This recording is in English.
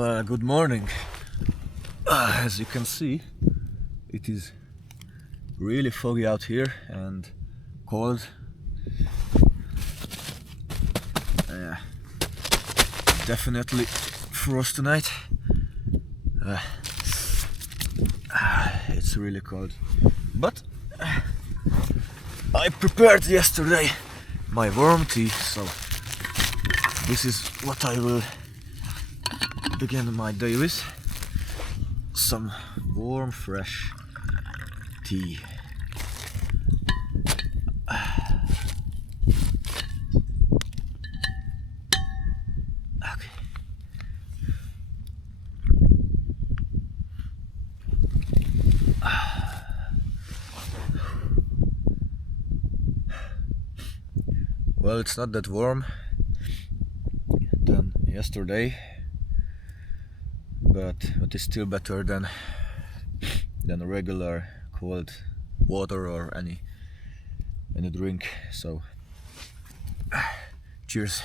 Well, good morning. As you can see, it is really foggy out here and cold. Definitely frost tonight. It's really cold. But I prepared yesterday my warm tea, so this is what I will begin my day with. Some warm, fresh tea. Okay. Well, it's not that warm than yesterday, but it's still better than regular cold water or any drink. So cheers.